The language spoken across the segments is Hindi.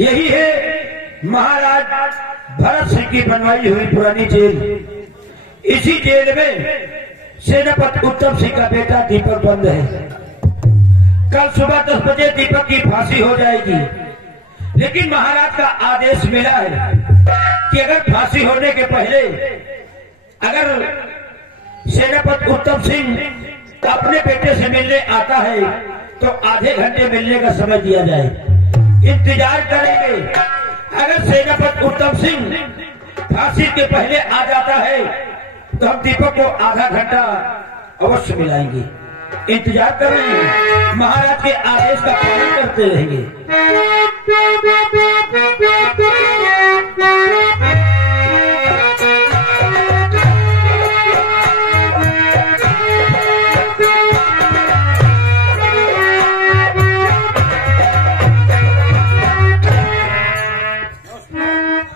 यही है महाराज भरत सिंह की बनवाई हुई पुरानी जेल। इसी जेल में सेनापति उत्तम सिंह का बेटा दीपक बंद है। कल सुबह 10 बजे दीपक की फांसी हो जाएगी, लेकिन महाराज का आदेश मिला है कि अगर फांसी होने के पहले अगर सेनापति उत्तम सिंह अपने बेटे से मिलने आता है तो आधे घंटे मिलने का समय दिया जाए। इंतजार करेंगे। अगर सेनापति उत्तम सिंह फांसी के पहले आ जाता है तो हम दीपक को आधा घंटा अवश्य मिलाएंगे। इंतजार कर रहे हैं, महाराज के आदेश का पालन करते रहेंगे।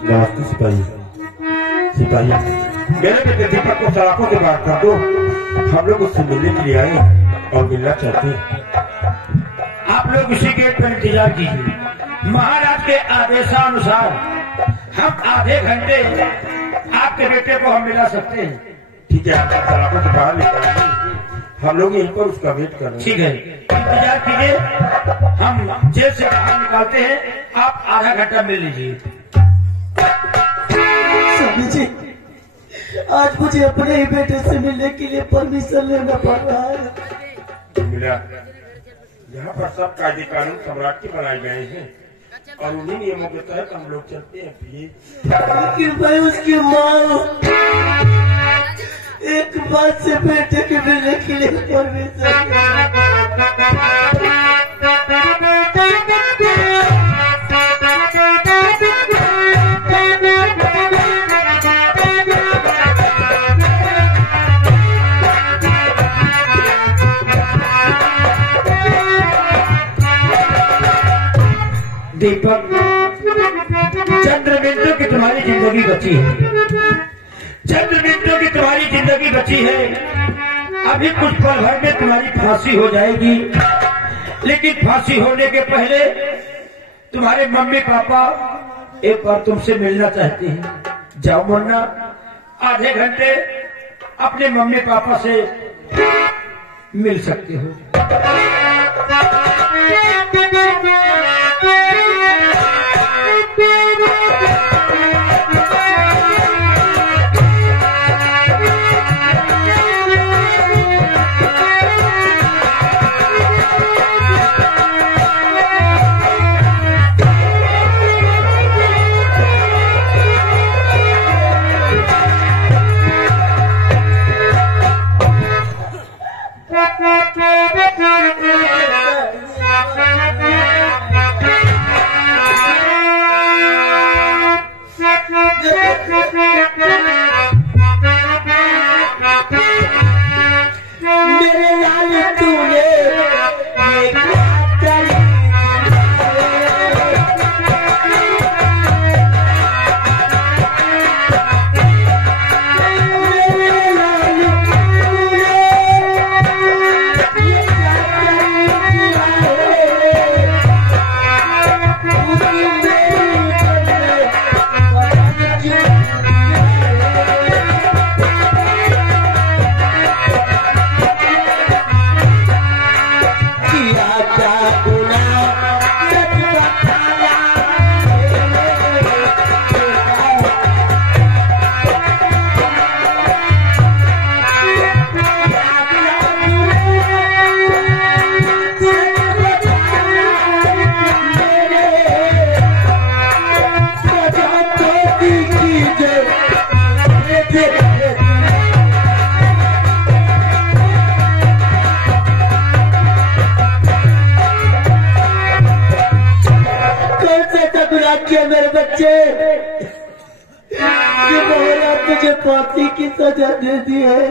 नमस्ते सिपाही, मेरे बेटे दीपक को सलाखों के बाहर कर दो। हम लोग उससे मिलने के लिए आए और मिलना चाहते हैं। आप लोग उसी गेट पर इंतजार कीजिए। महाराज के आदेशानुसार हम आधे घंटे आपके बेटे को हम मिला सकते हैं। ठीक है, आप सलाखों के बाहर लेकर आइए, हम लोग यहीं पर उसका वेट कर रहे हैं। ठीक है, इंतजार कीजिए। हम जेल से बाहर निकालते हैं, आप आधा घंटा मिल लीजिए। स्वामी जी, आज मुझे अपने ही बेटे से मिलने के लिए परमिशन लेना पड़ रहा है। मिला, यहाँ पर सब कायदे कानून सम्राट के बनाए गए हैं और उन्हीं नियमों के तहत हम लोग चलते हैं। लेकिन भाई उसकी माँ एक बात से बेटे के मिलने के लिए परमिशन दीपक, चंद मिनटों की तुम्हारी जिंदगी बची है। चंद मिनटों की तुम्हारी जिंदगी बची है। अभी कुछ पल भर में तुम्हारी फांसी हो जाएगी, लेकिन फांसी होने के पहले तुम्हारे मम्मी पापा एक बार तुमसे मिलना चाहते हैं। जाओ मुन्ना, आधे घंटे अपने मम्मी पापा से मिल सकते हो। मेरे बच्चे, ये मोहरा तुझे फांसी की सजा दे दी है।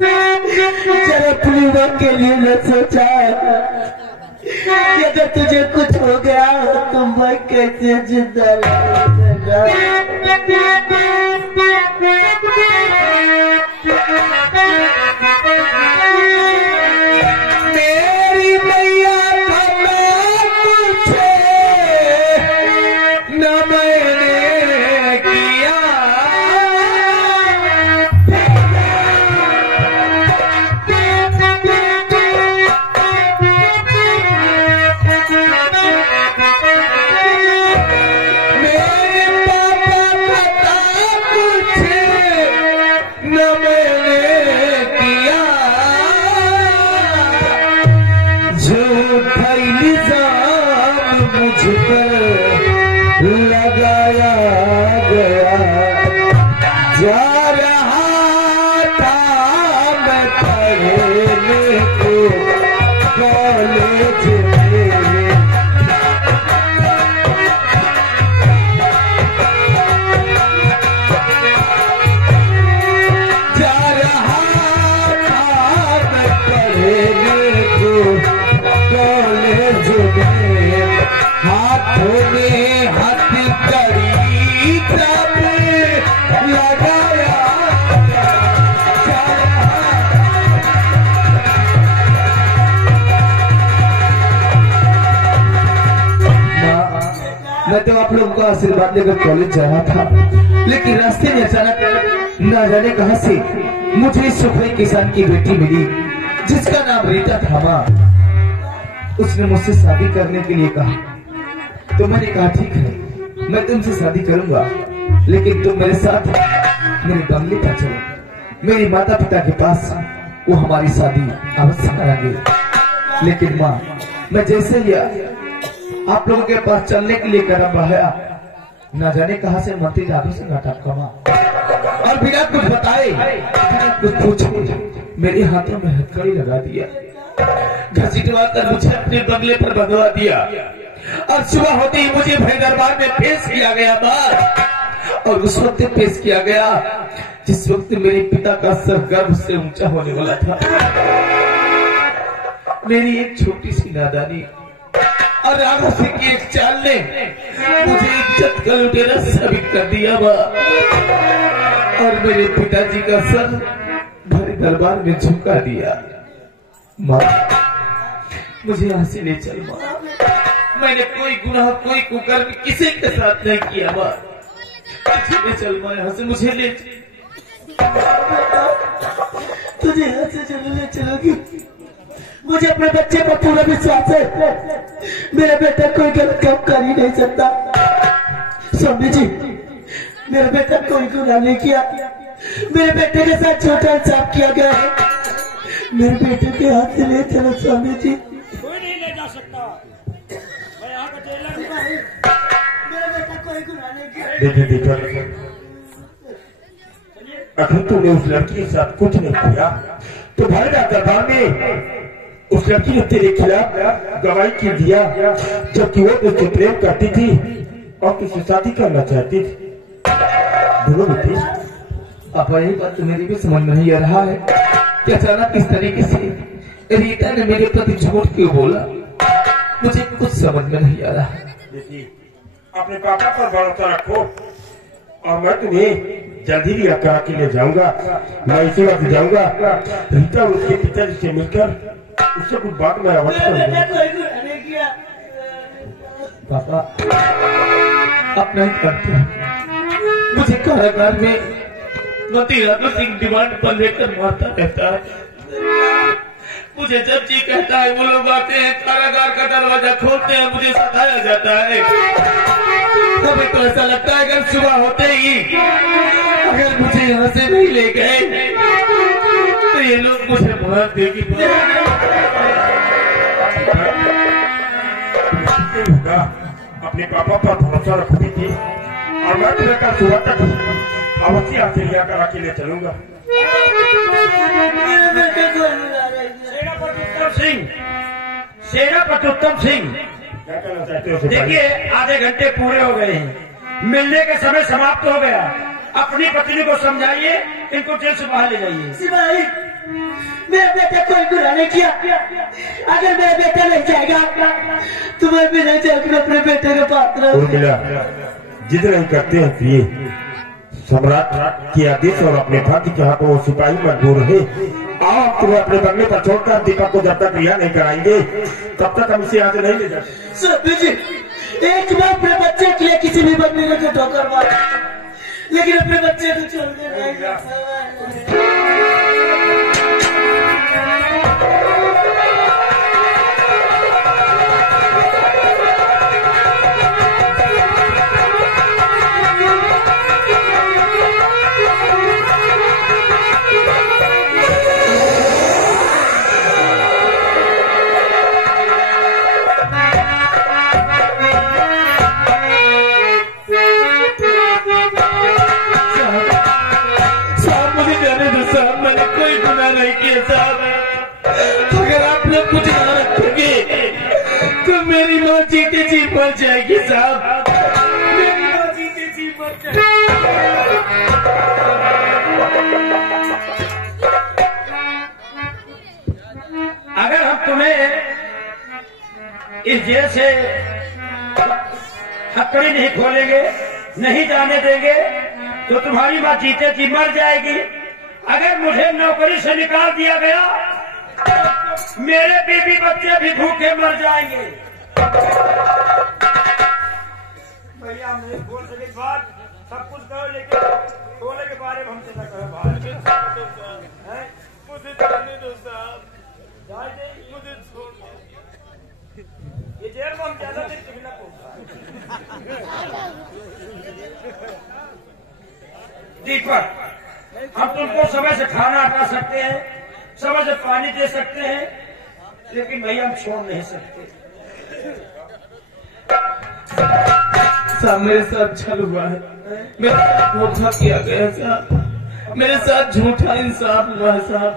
जरा अपनी माँ के लिए न सोचा कि अगर तुझे कुछ हो गया तो मैं कैसे जिंदा रहेगा। मेरी मैया कुछ न मैंने किया, लगाया गया जा रहा था मैं पढ़ने को कॉलेज में, जा रहा था मैं पढ़ने को कॉलेज में, हाथों में हथकड़ी तब लगाया मैं तो आप लोगों को आशीर्वाद लेकर कॉलेज जा रहा था, लेकिन रास्ते में अचानक न जाने कहां से मुझे इस सुखई किसान की बेटी मिली जिसका नाम रीता था। माँ, उसने मुझसे शादी करने के लिए कहा तो मैंने कहा ठीक है मैं तुमसे शादी करूंगा, लेकिन तुम मेरे साथ मेरे बंगले पर चलो, मेरे माता पिता के पास, वो हमारी शादी अवश्य करांगे। लेकिन माँ, मैं जैसे ही आप लोगों के पास चलने के लिए कदम बढ़ाया, न जाने कहां से मंत्री जादू से टपका माँ, और बिना कुछ बताए बिना कुछ पूछे मेरे हाथों में हथकड़ी लगा दिया, घसीटवा कर मुझे अपने बंगले पर बंधवा दिया, और सुबह होते ही मुझे भरे दरबार में पेश किया गया बात, और उस वक्त पेश किया गया जिस वक्त मेरे पिता का सर गर्भ से ऊंचा होने वाला था। मेरी एक छोटी सी नादानी और राघव सिंह की एक चाल ने मुझे इज्जत का लुटेरा साबित कर दिया और मेरे पिताजी का सर भरे दरबार में झुका दिया। माँ, मुझे यहाँ से ले चल माँ, मैंने कोई गुनाह कोई कुकर्म किसी के साथ नहीं किया माँ, ले चल माँ यहाँ से, मुझे ले तुझे यहाँ से चलने चलोगी, मुझे अपने बच्चे पर पूरा विश्वास है, मेरा बेटा कोई गलत काम कर ही नहीं सकता। स्वामी जी, मेरा बेटा कोई गुनाह नहीं किया, मेरे बेटे के साथ छोटा इंसाफ किया गया है, मेरे बेटे के हाथ से ले चलो स्वामी जी। कोई नहीं ले जा सकता, मैं यहाँ का जेलर हूँ। मेरा बेटा कोई गुनाह नहीं किया। देखिए दीपक, अगर तूने उस लड़की के साथ कुछ नहीं किया तो भाई दरबार में उस लड़की ने तेरे खिलाफ गवाही की दिया, जबकि वो तुझसे प्रेम करती थी और तुझसे शादी करना चाहती थी। बोलो बेटी। पापा, यही बात तो मेरी भी समझ में नहीं आ रहा है कि अचानक किस तरीके से रीता ने मेरे प्रति झूठ क्यों बोला, मुझे कुछ समझ में नहीं आ रहा। बेटी, अपने पापा पर भरोसा रखो और मैं तुम्हें जल्दी ही करा के ले जाऊंगा। मैं इसी वक्त जाऊंगा, रीता और उसके पिताजी से मिलकर उससे कुछ बात मैं अवश्य करूंगा। पापा, अपना ही करते मुझे कारागार में मंत्री राघव सिंह डिमांड पर लेकर मारता रहता है। मुझे जब जी कहता है वो लोग आते हैं, कारागार का दरवाजा खोलते हैं, मुझे सताया जाता है। हमें तो ऐसा लगता है अगर सुबह होते ही अगर मुझे यहाँ से नहीं ले गए तो ये लोग मुझे मार देगी। अपने पापा पर भरोसा रखोगी थी और मैं तुम्हें कल सुबह तक अवश्य आके लिया करा के ले चलूंगा। सेनापति उत्तम सिंह, क्या कहना चाहते हो? देखिए, आधे घंटे पूरे हो गए हैं, मिलने का समय समाप्त हो गया। अपनी पत्नी को समझाइए, इनको जेल से बाहर ले जाइए। सिपाही, मेरा बेटा कोई गुनाह नहीं किया, अगर मेरा बेटा नहीं जाएगा तो मैं भी नहीं जाकर अपने बेटे के पास रहूंगा। जिद नहीं करते हैं कि सम्राट के आदेश और अपने भाग्य के हाथों वो सिपाही मजबूर है। आओ तुम्हें अपने बंगले पर छोड़कर दीपक को जब तक रिहा नहीं कराएंगे तब तक हम इसे यहाँ से नहीं ले जाते। स्वामी जी, एक बार अपने बच्चे के लिए किसी भी बंगले को ठोकर मार, लेकिन अपने बच्चे को छोड़ के नहीं जा सकता। मेरी माँ जीते जी मर जाएगी साहब, मेरी माँ जीते जी मर जाएगी। अगर हम तुम्हें इस जेल से हथकड़ी नहीं खोलेंगे, नहीं जाने देंगे, तो तुम्हारी माँ जीते जी मर जाएगी। अगर मुझे नौकरी से निकाल दिया गया, मेरे बीवी बच्चे भी भूखे मर जाएंगे। भैया हमने बोल सके बात सब कुछ करो, लेकिन बोले के बारे में हमसे न करो बात। मुझे जाने दो साहब, मुझे छोड़ दो। ये जेल में हम ज्यादा देर टिकना पड़ता। दीपक, हम तुमको समय से खाना हटा सकते हैं, समय से पानी दे सकते हैं, लेकिन भैया हम छोड़ नहीं सकते। साहब मेरे साथ छल हुआ है, मेरे साथ धोखा किया गया साहब, मेरे साथ झूठा इंसाफ हुआ है साहब।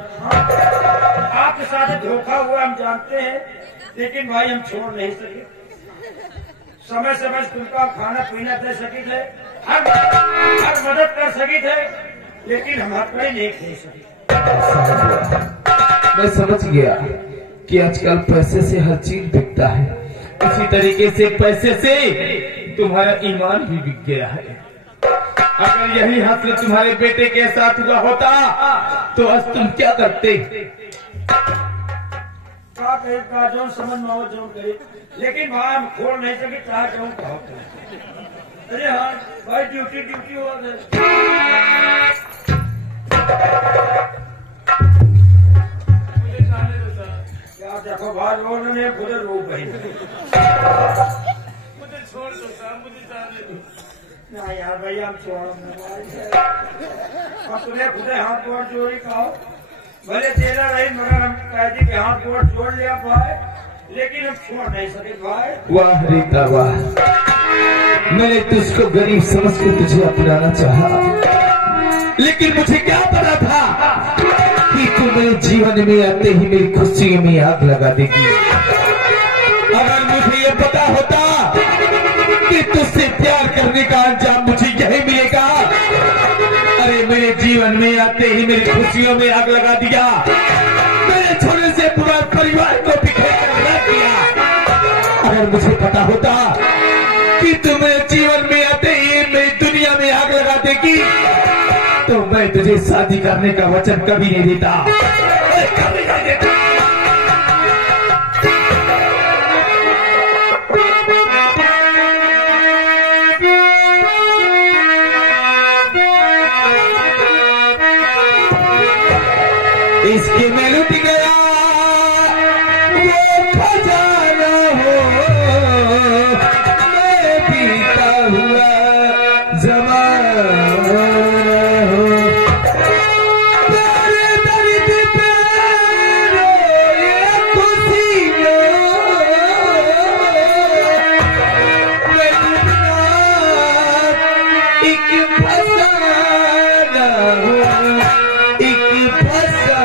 आपके साथ धोखा हुआ हम जानते हैं, लेकिन भाई हम छोड़ नहीं सके। समय समय से तुमका खाना पीना दे सके थे, हर मदद कर सके थे, लेकिन हम हथकड़ी नहीं खो सके। मैं समझ गया कि आजकल पैसे से हर चीज बिकता है, इसी तरीके से पैसे से तुम्हारा ईमान भी बिक गया है। अगर यही हासिल तुम्हारे बेटे के साथ हुआ होता तो आज तुम क्या करते? का जो समझ में आओ जो करे, लेकिन भाई हम खोल नहीं सके, चाहे जो कहो। अरे हाँ भाई, ड्यूटी हुआ क्या देखो भाई, लोगों ने खुद रो गई। मुझे छोड़ दो साहब, मुझे जाने दो ना यार। भैया हम छोड़, और तुम्हें खुद हाथ जोड़ जोड़ी कहो, भले तेरा रही मगर हम कैदी के हाथ जोड़ जोड़ लिया भाई, लेकिन हम छोड़ नहीं सके भाई। वाह रीता वाह, मैंने तुझको गरीब समझ कर तुझे अपनाना चाहा, लेकिन मुझे क्या पता था कि तू मेरे जीवन में आते ही मेरी खुशियों में आग लगा देगी। अगर मुझे ये पता होता कि तुझसे प्यार करने का अंजाम मुझे यही मिलेगा, अरे मेरे जीवन में आते ही मेरी खुशियों में आग लगा दिया, मेरे छोड़ने से पूरा परिवार को बिखेर कर रख दिया। अगर मुझे पता होता कि तू मेरे जीवन में आते ही मेरी दुनिया में आग लगा देगी, तो मैं तुझे शादी करने का वचन कभी नहीं देता, कभी नहीं देता। इसके में लुट गया वो खजाना हो, मैं पीता हुआ जमाना हो, तेरे दर्द पे रोए खुशियों, मैं एक फसाना हो, एक फसा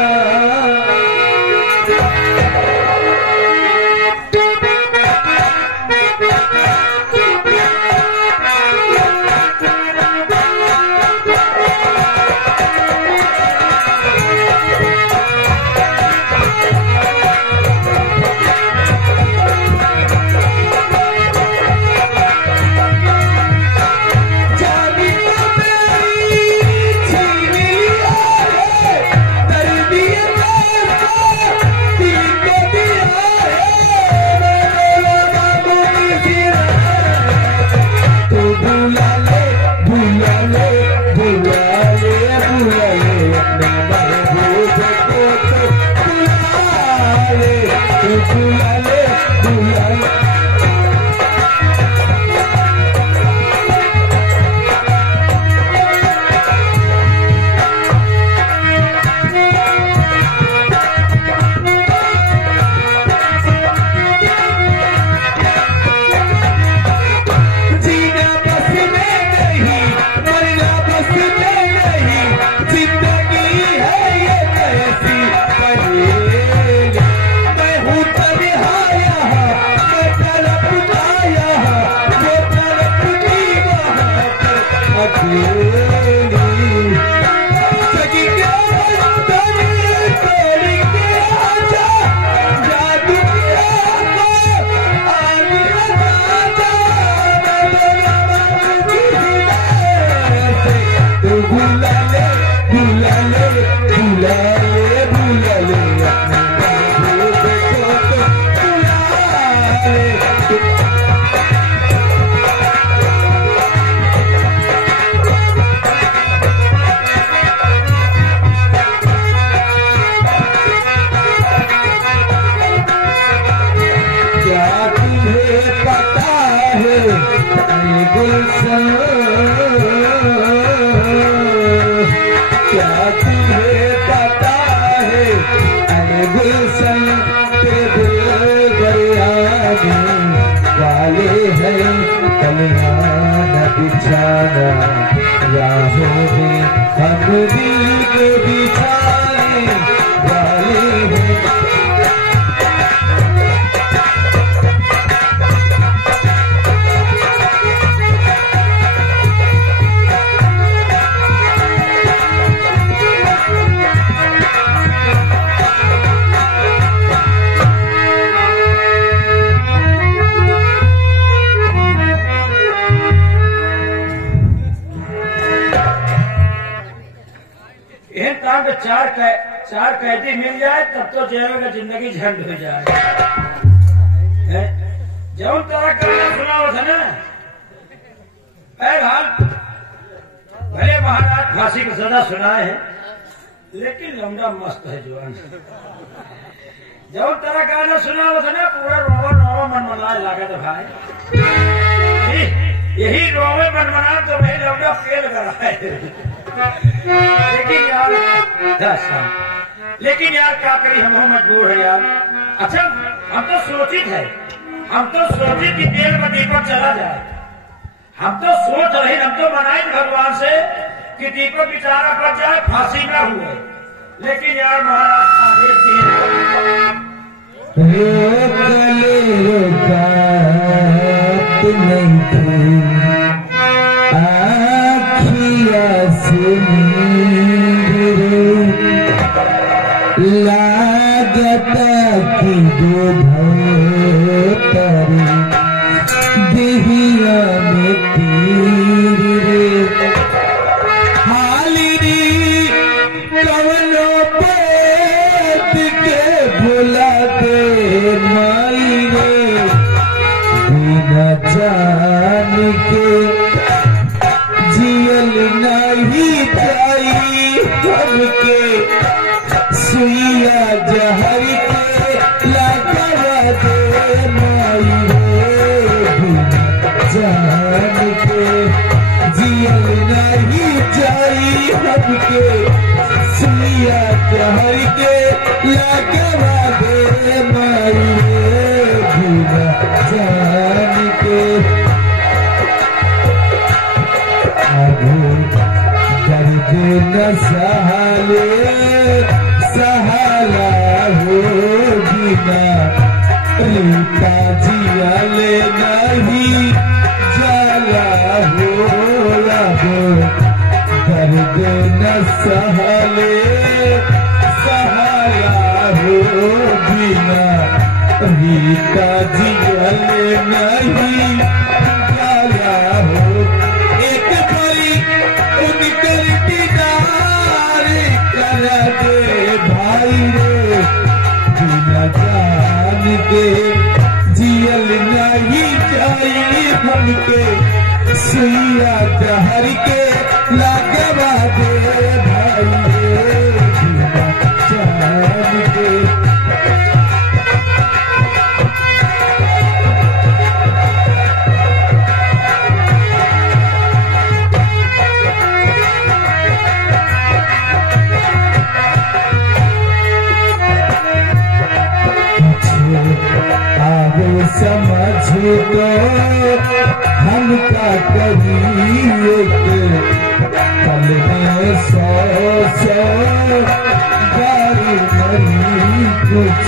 हम दिल के बिछाने वाले हैं। चार कैदी मिल जाए तब तो जेल में जिंदगी झंड हो जाए। जब तरह गाना सुना हो था ना, हाल भले महाराज फांसी की सजा सुनाए हैं, लेकिन लौंडा मस्त है जवान। जब तरह गाना सुना हो था ना, पूरा रोवा मनमनाए लागत भाई। यही रोवे मनमना तो भाई लौंडा फेल करा है। लेकिन यार क्या करी, हम मजबूर है यार। अच्छा हम तो सोचित है, हम तो सोचित कि तेल में दीपक चला जाए। हम तो सोच रहे, हम तो मनाए भगवान से कि दीपक बेचारा बच जाए, फांसी ना हुए। लेकिन यार महाराज आदेश नहीं थी आखिया से लागता की तारी दिहिया में तीर रे हाली कवनो बात के भुला दे माई रे बिना जान के जियल नहीं जाई हमके सुइया जहर के लगवा दे माई रे जान के जियल नहीं जाई हमके सुइया जहर के लगवा दे माई रे जान के दर्द न सहाला हो बिना रीता जियाले नहीं जाला हो लगो दर्द न सहाला हो बिना रीता जियाले नहीं जाला हो एक बड़ी उनकर दीदार करा दे भाई रे बिना जान के जियल नहीं जाई हमके सुइया जहर के लगवा दे भाई रे बिना जान के समझ तो हम का करिए पल में 100 बार नहीं कुछ